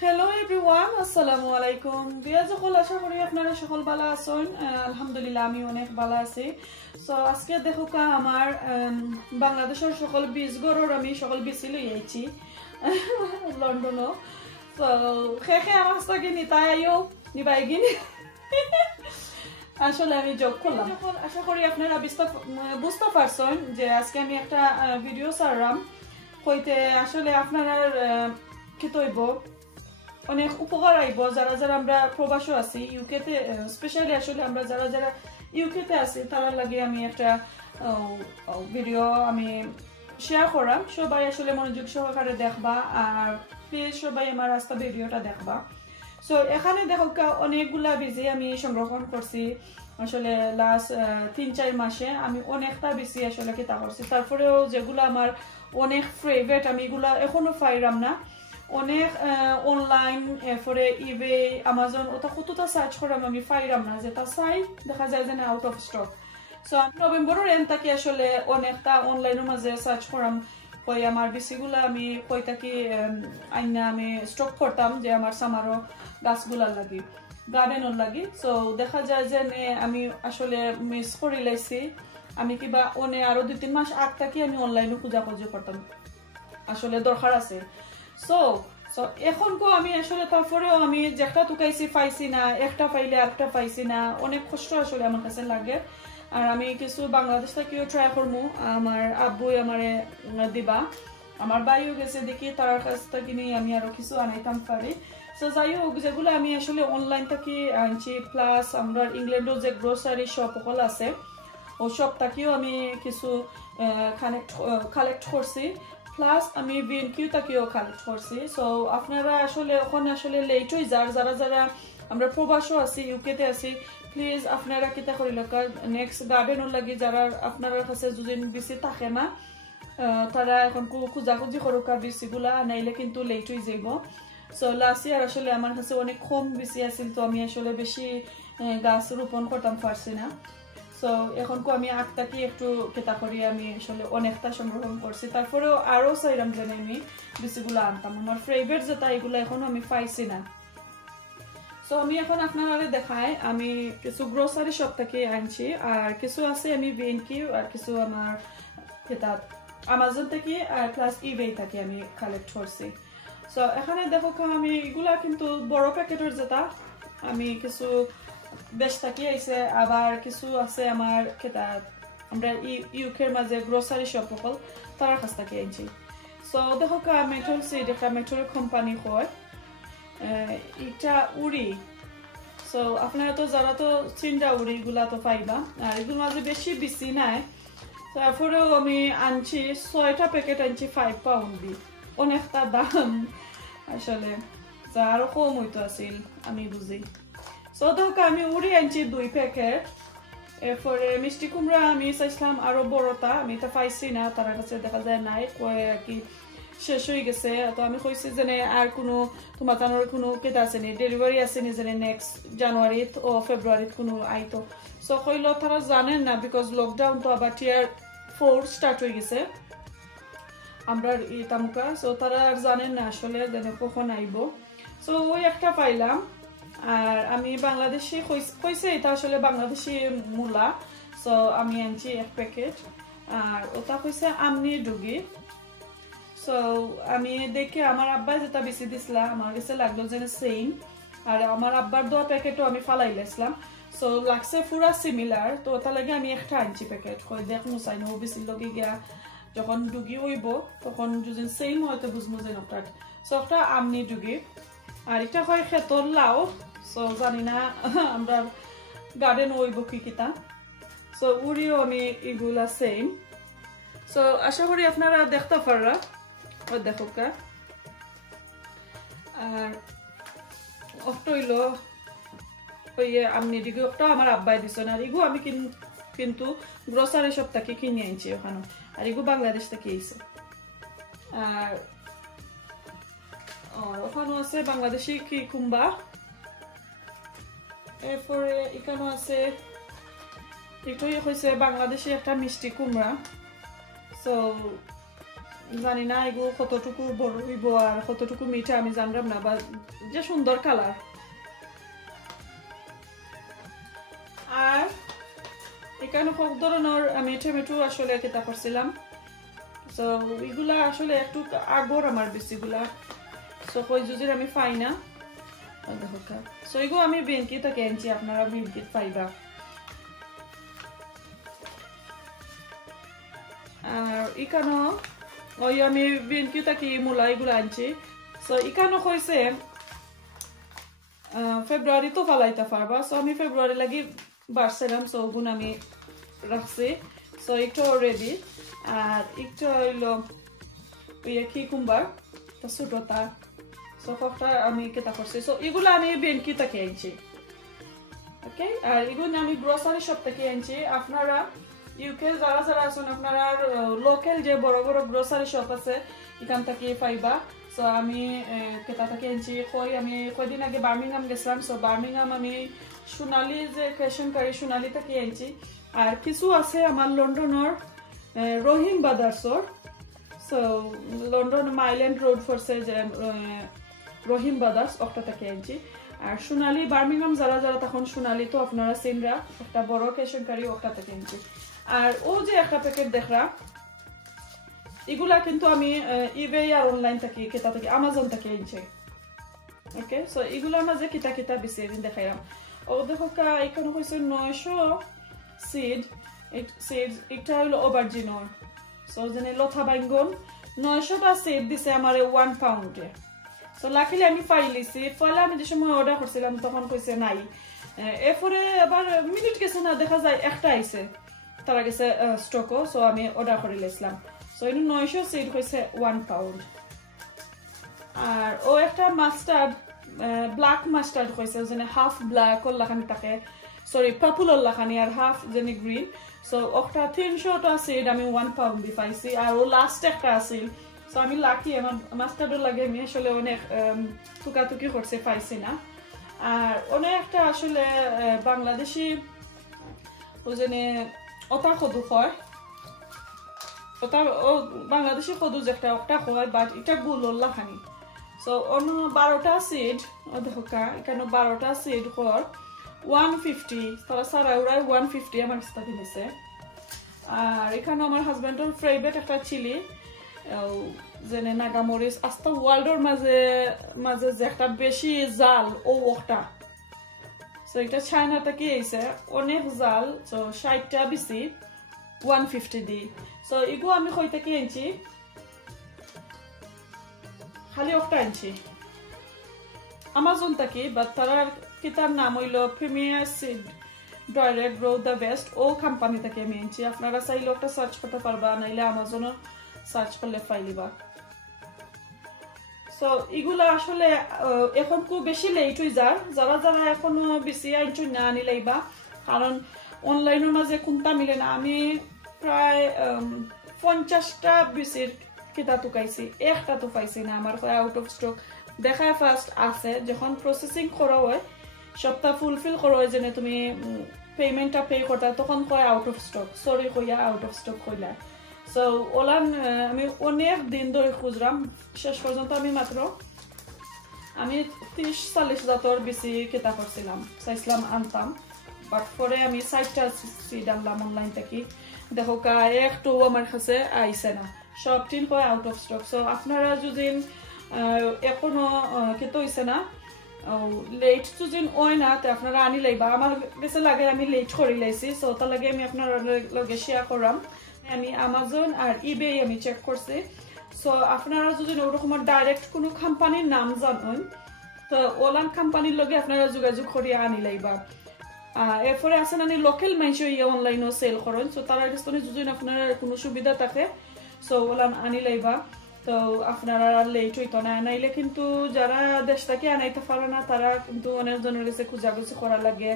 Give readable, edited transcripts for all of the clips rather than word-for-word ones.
Hello everyone, আসসালামু আলাইকুম। বিয়া সকল আশা করি আপনারা সকল ভালো আছেন। আলহামদুলিল্লাহ আমি অনেক ভালো আছি। সো আজকে দেখোকা আমার বাংলাদেশের সকল বীজ গরর আমি সকল বিসি লই আইছি লন্ডনও। সো খেখে আমার সাথে নিতাই আইও নিবাই গিনি আসলে আমি জব করলাম। আশা করি আপনারা বুঝতে পারছেন যে আজকে আমি একটা ভিডিও ছাড়লাম কইতে আসলে আপনারা কি তৈব অনেক উপকার আইব যারা যারা আমরা প্রবাসী আছি ইউকেতে, স্পেশালি আসলে আমরা যারা যারা ইউকেতে আছি তারা লাগে আমি একটা ভিডিও আমি শেয়ার করাম। সবাই আসলে মনোযোগ সহকারে দেখবা আর প্লিজ সবাই আমার রাস্তা ভিডিওটা দেখবা। সো এখানে দেখো অনেকগুলা বিজি আমি সংরক্ষণ করছি আসলে লাস্ট 3-4 মাসে আমি অনেকটা বেশি আসলে কিতা করছি। তারপরেও যেগুলো আমার অনেক ফেভারিট আমি এগুলা এখনো পাইরাম না। অনেক অনলাইন এরপরে ইবে আমাজন ওটা কতটা সার্চ করাম আমি পাইরাম না, যেটা চাই দেখা যায় যে না আউট অফ স্টক। সো আমি নভেম্বরের এন্ড থাকি আসলে অনেকটা অনলাইনের মাঝে সার্চ করাম কই আমার বেশিগুলা আমি কই থাকি আইনা আমি স্টক করতাম যে আমার সামারও গাছগুলার লাগি গার্ডেনের লাগি। সো দেখা যায় যে আমি আসলে মিস করে লাইছি। আমি কিবা অনে আরো 2-3 মাস আগ থাকি আমি অনলাইনে খোঁজাখুঁজি করতাম আসলে দরকার আছে। সো এখন আমি আসলে তারপরেও আমি যেটা টুকাইছি পাইছি না, একটা পাইলে আরেকটা পাইছি না, অনেক কষ্ট আসলে আমার কাছে লাগে। আর আমি কিছু বাংলাদেশ থেকেও ট্রাই করবো, আমার আব্বুই আমারে দিবা, আমার বাইও গেছে দেখি তার কাছ থেকে নিয়ে আমি আরো কিছু আনাইতাম পারি। সো যাই হোক যেগুলো আমি আসলে অনলাইন থেকে আনছি প্লাস আমরা ইংল্যান্ডের যে গ্রোসারি শপ সকল আছে ও সব থেকেও আমি কিছু কালেক্ট করছি, প্লাস আমি বিএনকিউ তাকেও কালেক্ট করছি। সো আপনারা আসলে ওখানে আসলে লেট হয়ে যারা যারা আমরা প্রবাসও আছি ইউকেতে আছি প্লিজ আপনারা কিতা করিল নেক্সট গার্ডেনও লাগি যারা আপনার কাছে যদি বেশি থাকে না তারা এখন খুঁজাখুঁজি করুকা বেশিগুলা নাইলে কিন্তু লেট হয়ে যাইব। সো লাস্ট ইয়ার আসলে আমার কাছে অনেক কম বেশি আছিল, তো আমি আসলে বেশি গাছ রোপণ করতাম পারছি না। সো এখন আমি আগটাকে একটু কেতা করি আমি আসলে অনেকটা সংগ্রহণ করছি, তারপরেও আরো চাইলাম যেন আমি বেশিগুলো আনতাম। আমার ফেভারিট যেটা এগুলো এখন আমি পাইছি না। সো আমি এখন আপনারা দেখাই আমি কিছু গ্রোসারি শপ থেকে আনছি, আর কিছু আছে আমি বিএনকিউ আর কিছু আমার কেতা আমাজন থেকে আর প্লাস ইবে থেকে আমি কালেক্ট করছি। সো এখানে দেখো আমি এগুলা কিন্তু বড় প্যাকেটের যেটা আমি কিছু বেশ থাকি আইছে, আবার কিছু আছে আমার খেতা আমরা ইউকের মাঝে গ্রোসারি শপ সকল তার কাছ থেকে আনছি। সো দেখো মেটল সিড একটা মেটল কোম্পানি হয় এটা উড়ি। সো আপনারা তো যারা তো চিন্তা উড়ি এগুলা তো পাইবা, আর এগুলোর মাঝে বেশি বেশি নাই। তারপরেও আমি আনছি 6টা প্যাকেট আনছি 5 পাউন্ড দিয়ে, অনেকটা দাম আসলে, যা আরো কম হইতো আছিল আমি বুঝি। সো দেখো আমি উড়ি আনছি 2 প্যাকেট। এরপরে মিষ্টি কুমড়া আমি চাইছিলাম আরো বড়টা, আমি এটা পাইছি না, তার কাছে দেখা যায় নাই কয়ে আর কি শেষ হয়ে গেছে। তো আমি কইছি যে আর কোনো তোমার কোনো কেটা আছে নি ডেলিভারি আছে নি যে নেক্সট জানুয়ারিত ও ফেব্রুয়ারিত কোনো আইতো। সো কইলো তারা জানেন না বিকজ লকডাউন তো আবার টিয়ার 4 স্টার্ট হয়ে গেছে আমরা তামুকা। সো তারা আর জানেন না আসলে যেন কখন আইব। সো ওই একটা পাইলাম। আর আমি বাংলাদেশি কইছে এটা আসলে বাংলাদেশি মূলা। সো আমি আনছি 1 প্যাকেট, আর ওটা কইছে আমনি ডুগি। সো আমি দেখে আমার আব্বা যেটা বেশি দিছিলা আমার কাছে লাগলো যে সেম, আর আমার আব্বার দেওয়া প্যাকেটও আমি ফালাই লাইছিলাম। সো লাগছে পুরা সিমিলার, তো ওটা লাগে আমি একটা আনছি প্যাকেট কই দেখ মুসাই নো বেশি লগে গিয়া যখন ডুগি হইব তখন যদি সেম হয়তো বুঝবো যে নটা। সো একটা আমনি ডুগি, আর এটা হয় খেতর লাউ। সো জানি না আমরা গার্ডেন হইব কি কিতা। সো উড়িও আমি এগুলা সেম। সো আশা করি আপনারা দেখতে পাররা ও দেখো কা। আর অক্টইল ওই আমনি ডিগি একটা আমার আব্বাই দিছেন, আর এগু আমি কিন্তু গ্রোসারি শপ থেকে কিনে আনছি ওখানে, আর এগু বাংলাদেশ থেকে আইছে। আর ওখানে আছে বাংলাদেশি কি কুম্বা, এরপরে এখানে আছে এটাই হয়েছে বাংলাদেশি একটা মিষ্টি কুমড়া। সো জানি না এগুলো কতটুকু বড় হইব আর কতটুকু মিঠা আমি জানলাম না, বা যে সুন্দর কালার। আর এখানে সব ধরনের আমি টমেটো আসলে কেটা করছিলাম। সো এগুলা আসলে একটু আগর আমার বেশিগুলা, সো কই জুজির আমি পাই না। সো এগুলো আমি ব্লিঙ্কিট থেকে আনছি, আপনারা ব্লিঙ্কিট পাইবা। আর এখানে ওই আমি ব্লিঙ্কিট থেকে মূলা এগুলো আনছি। সো এখানে হয়েছে ফেব্রুয়ারি তো ফালাইতে পারবা, সো আমি ফেব্রুয়ারি লাগি বাড়ছিলাম, সো ওগুলো আমি রাখছি। সো একটু রেডি। আর একটু হইলো কিকুম্বার ছোটটা, সো সবটা আমি কেটা করছি। সো এগুলো আমি ব্লিঙ্কিট থেকে আনছি, ওকে। আর এগুলো আমি গ্রোসারি শপ থেকে আনছি। আপনারা ইউকে যারা যারা আছেন আপনারা লোকাল যে বড় বড় গ্রোসারি শপ আছে এখান থেকে পাইবা। সো আমি কেটা থেকে আনছি। আমি কয়দিন আগে বার্মিংহাম গেছিলাম, সো বার্মিংহাম আমি সোনালি যে ক্রেশনকারী সোনালি থেকে আনছি। আর কিছু আছে আমার লন্ডনের রহিম ব্রাদার্সর, সো লন্ডন মাইল্যান্ড রোড ফোর্সে যে রহিম ব্রাদার্স ওটা থেকে আনছি। আর সোনালি বার্মিংহাম যারা যারা তখন সোনালি তো আপনারা সিনরা একটা বড় ক্রেশনকারী ওটা থেকে আনছি। আর ও যে একটা প্যাকেট দেখরা এগুলা কিন্তু আমি ইবে আর অনলাইন থেকে কেটা থেকে আমাজন থেকে আনছি, ওকে। সো এগুলোর মাঝে কিতা কিতা বেশি এদিন দেখাইলাম। ও দেখো এখানে হয়েছে 900 সিড। এটা হলো ওভারজিনর, সো যেন লথা বাইঙ্গন 900টা সিড দিছে আমার 1 পাউন্ডে। সো লাকিলি আমি পাইলিছি। পয়লা আমি যে সময় অর্ডার করছিলাম তখন কইছে নাই, এরপরে আবার মিনিট গেছে না দেখা যায় একটা আইছে, তারা গেছে স্টকও। সো আমি অর্ডার করে লেছিলাম। সো এই 900 সিড হয়েছে 1 পাউন্ড। আর ও একটা মাস্টার্ড ব্ল্যাক মাস্টার্ড হয়েছে, যেন হাফ ব্ল্যাক ওল্লাখানি থাকে, সরি পার্পল ওল্লাখানি আর হাফ যেন গ্রিন। সো ওটা 300টা সিড আমি 1 পাউন্ড দিয়ে পাইছি। আর ও লাস্ট একটা আছিল, সো আমি লাকি আমার মাস্টার্ডও লাগে আমি আসলে অনেক টুকাটুকি করছে পাইছি না। আর অনেক একটা আসলে বাংলাদেশি ও যেনে ওটা কদু হয়, ওটা ও বাংলাদেশি কদু যেটা ওটা হয়, বাট এটা গুলোল্লা খানি। সো অন্য 12টা সিড ও দেখো এখানে 12টা সিড কর 150, তারা সারা উড়ায় 150 আমার কাছে কিনেছে। আর এখানে আমার হাজবেন্ডের ফেভারিট একটা চিলি যেনে নাগামরিচ আস্তা ওয়ার্ল্ডের মাঝে মাঝে যে একটা বেশি জাল ও ওটা। সো এটা চায়না থেকে আইছে, অনেক জাল। সো 60টা বেশি 150 দি। সো এগুলো আমি কই থেকে আনছি, খালি ওটা আনছি আমাজন থেকে। বাট তারা কিতার নাম হইল premier seed direct grow the best, ও কোম্পানি থেকে আমি আনছি। আপনারা চাইলে ওটা সার্চ করতে পারবা, নাইলে আমাজনও সার্চ করলে পাইলিবা। সো এগুলা আসলে এখন খুব বেশি লেট হয়ে যায়, যারা যারা এখনো বেশি আনছো না আনিলাইবা, কারণ অনলাইনের মাঝে কোনটা মিলে না। আমি প্রায় 50টা বেশির কিতা টুকাইছি, একটা তো পাইছি না, আমার আউট অফ স্টক দেখায়। ফার্স্ট আছে যখন প্রসেসিং করা হয়, সপ্তাহ ফুলফিল করা হয়, যেন তুমি পেমেন্টটা পে করতা, তখন কয় আউট অফ স্টক, সরি কইয়া আউট অফ স্টক কইলা। সো ওলান আমি অনেক দিন ধরে খুঁজলাম, শেষ পর্যন্ত আমি মাত্র 30-40 জাতর বেশি কেতা করছিলাম, চাইছিলাম আনতাম। বাট পরে আমি 60টা সিড আনলাম অনলাইন থেকে। দেখো একটু আমার কাছে আইসে না, সব টিন কয় আউট অফ স্টক। সো আপনারা যদি এখনো কেতো হইছে না, লেট যদি হয় না, তো আপনারা আনি লাইবা। আমার কাছে লাগে আমি লেট করে লাইছি, সো তার লাগে আমি আপনার লগে শেয়ার করাম। আমি আমাজন আর ইবে আমি চেক করছি। সো আপনারা যদি ওরকম ডাইরেক্ট কোনো কোম্পানির নাম জানেন, তো ওলান কোম্পানির লগে আপনারা যোগাযোগ করিয়া আনি লাইবা। এরপরে আছেন আমি লোকাল মানুষ অনলাইনও সেল করেন, সো তারা কাছে যদি আপনার কোনো সুবিধা থাকে, সো ওলান আনি লাইবা। তো আপনারা লেট হইতো না, নাইলে কিন্তু যারা দেশ থেকে আনাইতে পারে না তারা কিন্তু অনেক জনের কাছে খুঁজাখুঁজি করা লাগে,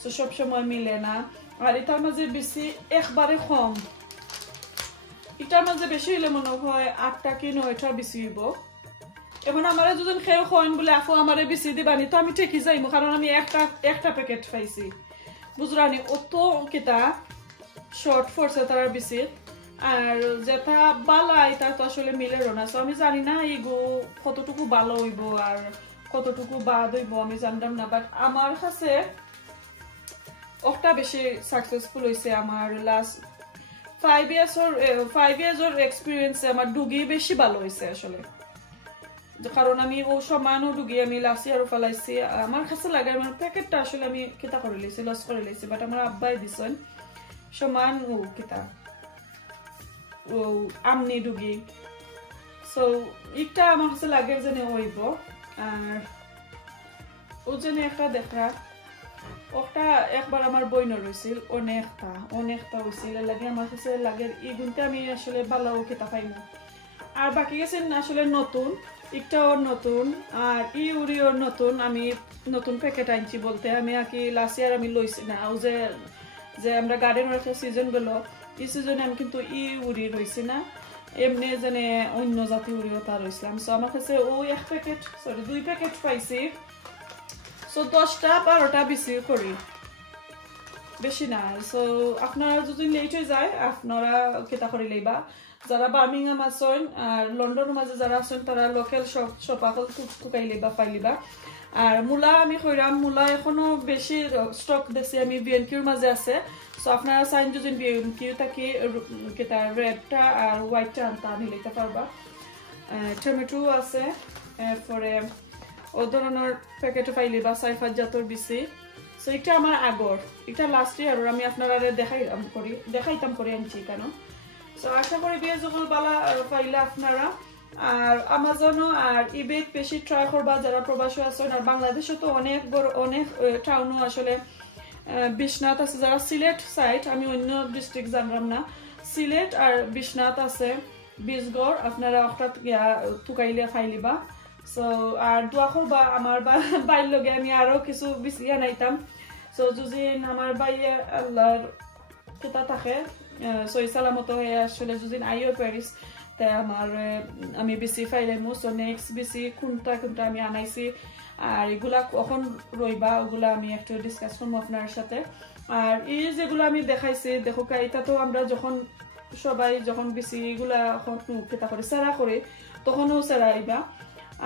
সো সবসময় মিলে না। আর এটার মাঝে বেশি একবারে কম, এটার মাঝে বেশি হইলে মনে হয় 8টা কি 9টা বেশি হইব। এখন আমার যদি খেয়ে খাওয়ান বলে আপু আমারে বেশি দিবানি, তো আমি ঠিকই যাইব, কারণ আমি একটা প্যাকেট পাইছি, বুঝলানি। অত কিতা শর্ট ফোর্সে তার বেশি। আর যেটা বালা এটা তো আসলে মিলেরও না। সো আমি জানি না এইগো কতটুকু ভালো হইব আর কতটুকু বাদ হইব আমি জানতাম না, বাট আমার কাছে ওটা বেশি সাকসেসফুল হয়েছে। আমার লাস্ট 5 ইয়ার্সর এক্সপিরিয়েন্সে আমার ডুগি বেশি ভালো হয়েছে আসলে, কারণ আমি ও সমানও ডুগি আমি লাস্ট ইয়ারও ফেলাইছি। আমার কাছে লাগে আমার প্যাকেটটা আসলে আমি কিতা করে লাইছি, লস করে লাইছি, বাট আমার আব্বাই দিছেন সমান ও কিতা ও আমনি ডুগি। সো এটা আমার কাছে লাগে যে হইব। আর ও যেন একটা দেখা ওটা একবার আমার বইন রয়েছিল অনেকটা হয়েছিল, লাগে আমার কাছে লাগে এই গুণটা আমি আসলে ভালো কিতা পাইনি। আর বাকি গেছেন আসলে নতুন, একটাও নতুন আর ইউরিও নতুন। আমি নতুন প্যাকেট আনছি বলতে আমি আর কি লাস্ট ইয়ার আমি লইছি না, ও যে আমরা গার্ডেনের একটা সিজন গেলো এই সিজনে আমি কিন্তু ইউরি রয়েছি না, এমনি যেনে অন্য জাতি উড়িও তা রয়েছিলাম। সো আমার কাছে ও 2 প্যাকেট পাইছি। সো 10টা 12টা বেশি করি, বেশি না। সো আপনারা যদি লেট হয়ে যায় আপনারা কেতা করে লইবা। যারা বার্মিংহাম আছেন আর লন্ডনের মাঝে যারা আছেন তারা লোকাল শপাকল টুকাই লইবা পাইলিবা। আর মূলা আমি কইরাম, মূলা এখনো বেশি স্টক দেখছি আমি বিএনকিউর মাঝে আছে। সো আপনারা চাইন যদি বিএনকিউ থাকি কেতা রেডটা আর হোয়াইটটা আনতে আনি লইতে পারবা। টমেটো আছে, এরপরে ও ধরনের প্যাকেটও পাইলিবা 4-5 জাতর বেশি। সো এটা আমার আগর, এটা লাস্ট ইয়ার আমি আপনারা দেখাইতাম করি আনছি কেন। সো আশা করি বিয়ে যখন বালা পাইলে আপনারা আর আমাজনও আর ইবেত বেশি ট্রাই করবা যারা প্রবাসী আছেন। আর বাংলাদেশে তো অনেক বড় অনেক টাউনও আসলে বিশ্বনাথ আছে, যারা সিলেট সাইড আমি অন্য ডিস্ট্রিক্ট জানলাম না, সিলেট আর বিশ্বনাথ আছে বিশগড়, আপনারা হঠাৎ টুকাইলে খাইলিবা। সো আর দোয়া করবা আমার বাইর লগে আমি আরো কিছু বেশি আনাইতাম। সো যদি আমার বাইয়ে আল্লাহর কিতা থাকে সই সালামত হয়ে আসলে যদি আইও প্যারিস তাই আমার আমি বেশি ফাইলাইমু। সো নেক্সট বেশি কোনটা আমি আনাইছি আর এগুলা কখন রইবা ওগুলা আমি একটু ডিসকাস করবো আপনার সাথে। আর এই যেগুলো আমি দেখাইছি দেখো এটা তো আমরা যখন সবাই যখন বেশি এগুলা কিতা করে সেরা করে তখনও সেরাইবা।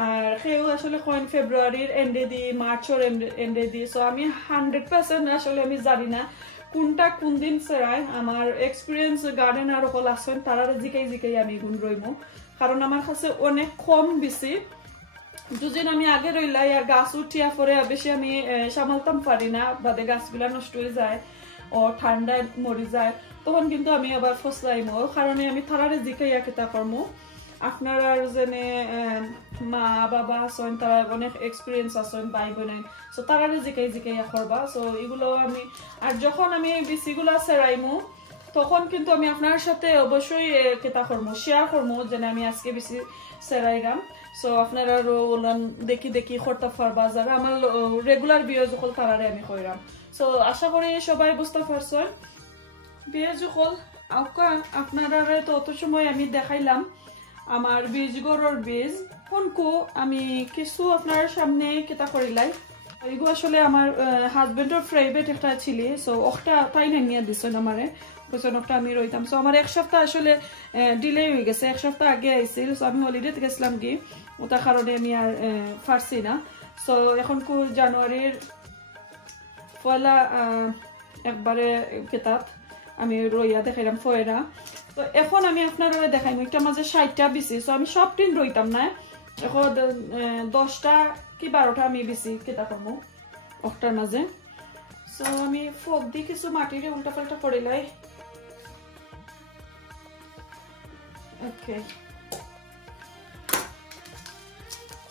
আর সেও আসলে কয়েন ফেব্রুয়ারির এন্ডে দি মার্চের এন্ডে দি। সো আমি 100% আসলে আমি জানি না কোনটা কোন দিন সেরাই। আমার এক্সপিরিয়েন্স গার্ডেন আর সকল আছেন তারা জিকাই আমি গুণ রইমো, কারণ আমার কাছে অনেক কম বেশি দুদিন আমি আগে রইলাই আর গাছ উঠিয়া পরে বেশি আমি সামালতাম পারি না, বাদে গাছগুলা নষ্ট হয়ে যায় ও ঠান্ডায় মরে যায়, তখন কিন্তু আমি আবার ফসলাইমো। কারণে আমি তারারে জিকাইয়া কেতা করমো। আপনারা যেনে মা বাবা আছেন তারা অনেক এক্সপিরিয়েন্স আছেন ভাই বোনের, সো তারারে জিকাইয়া করবা। সো এগুলো আমি আর যখন আমি বেশিগুলা সেরাইমো তখন কিন্তু আমি আপনার সাথে অবশ্যই কেতা করমো শেয়ার করমো যেন আমি আজকে বেশি সেরাইরাম। সো আপনারা দেখি করতে পারবা যারা আমার রেগুলার বিয়ে যখন তারারে আমি কইরাম। সো আশা করি সবাই বুঝতে পারছেন বিয়ে যখন আপনারা তো অত সময় আমি দেখাইলাম আমার বীজ গড়ের বীজ কোনকো আমি কিছু আপনার সামনে কেতা করিলাই। এগুলো আসলে আমার হাজবেন্ডের ফেভারিট একটা ছিল। সো ওটা তাই না নিয়ে দিচ্ছেন আমারে ওটা আমি রইতাম। সো আমার 1 সপ্তাহ আসলে ডিলে হয়ে গেছে, 1 সপ্তাহ আগে আইছিল। সো আমি হলিডেতে গেছিলাম কি ওটার কারণে আমি আর পারছি না। সো এখন জানুয়ারির পয়লা একবারে কেতাত আমি রইয়া দেখাইলাম ফয়রা। তো এখন আমি আপনারা দেখাইম একটা মাঝে 60টা বেশি। সো আমি সব দিন রইতাম না, এখন 10টা কি 12টা আমি বেশি কেতা করবো ওটার মাঝে। সো আমি ফোক দিয়ে কিছু মাটিরে উল্টা পাল্টা করিলাই। ওকে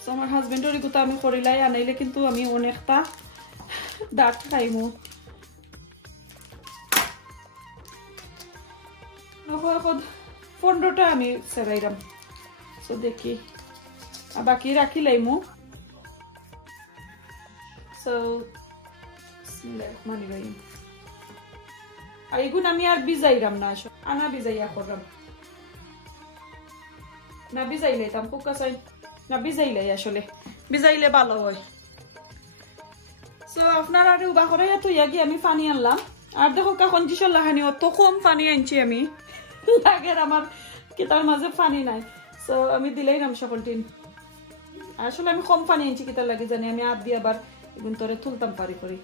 সো আমার হাজবেন্ডের এগুলো আমি করিলাই আনাইলে কিন্তু আমি অনেকটা দাঁত খাইমু। এখন 15টা আমি সেরাইরাম। সো দেখি বাকি রাখি লাইমু। সো আর এগুলো আমি আর বিজাইরাম না, আনা বিজাইয়া করলাম না, বিজাইলাইতাম কুকা চাই না, বিজাইলাই আসলে বিজাইলে ভালো হয়। সো আপনার আর উবা করে তো ইয়াগি আমি পানি আনলাম। আর দেখো কখন জিসল লাহানি অত কম পানি আনছি আমি লাগে আমার কিতার মাঝে পানি নাই সো আমি দিলেই নাম সকল টিন আসলে আমি কম পানি আনছি কিতার লাগে জানি আমি হাত দিয়ে আবার এগুন তোরে তুলতাম পারি করি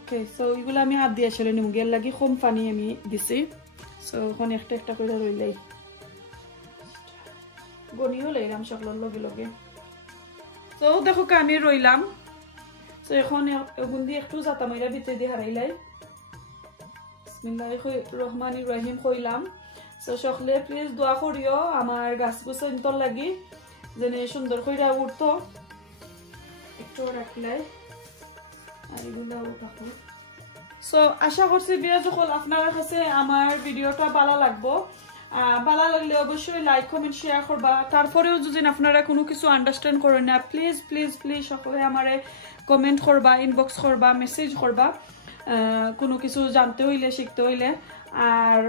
ওকে সো এগুলো আমি হাত দিয়ে আসলে নিম গেল লাগি কম পানি আমি দিছি সো ওখানে একটা একটা করে রইলাই গনিও লইলাম সকলের লগে লগে তো দেখো আমি রইলাম তো এখন এগুন দিয়ে একটু জাতামাইরা ভিতরে দিয়ে হারাইলাই বিসমিল্লাহির রহমানির রহিম কইলাম সো সকলে প্লিজ দোয়া করিও আমার গাছ গুছাইন্তর লাগি যেন সুন্দর কইরা উঠতো একটু রাখলাই আর এগুলো উঠাবো সো আশা করছি বিয়া যখন আপনার কাছে আমার ভিডিওটা ভালো লাগবো ভালো লাগলে অবশ্যই লাইক কমেন্ট শেয়ার করবা তারপরেও যদি আপনারা কোনো কিছু আন্ডারস্ট্যান্ড করেন না প্লিজ প্লিজ প্লিজ সকলে আমারে কমেন্ট করবা ইনবক্স করবা মেসেজ করবা কোনো কিছু জানতে হইলে শিখতে হইলে আর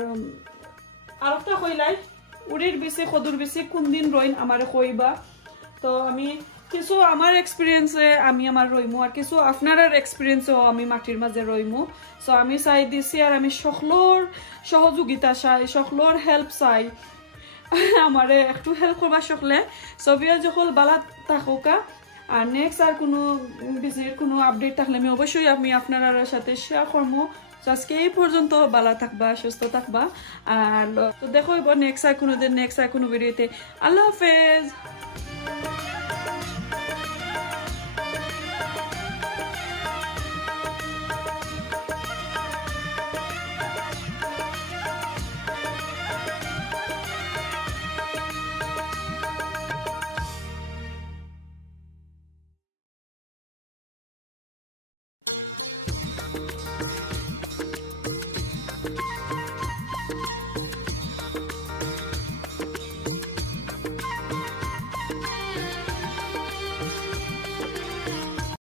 একটা কইলাই উড়ির বেশি কদুর বেশি কোন দিন রইন আমারে কইবা তো আমি কিছু আমার এক্সপিরিয়েন্সে আমি আমার রইমু আর কিছু আপনার এক্সপিরিয়েন্সেও আমি মাটির মাঝে রইমু সো আমি চাই দিছি আর আমি সকলোর সহযোগিতা চাই সকলোর হেল্প চাই আমারে একটু হেল্প করবা সকলে সবিয়া যখন বালা থাকুকা আর নেক্সট আর কোনো বিজির কোনো আপডেট থাকলে আমি অবশ্যই আমি আপনার সাথে শেয়ার করবো আজকে এই পর্যন্ত ভালো থাকবা সুস্থ থাকবা আর তো দেখো নেক্সট আর কোনো দিন নেক্সট আর কোনো ভিডিওতে আল্লাহ হাফেজ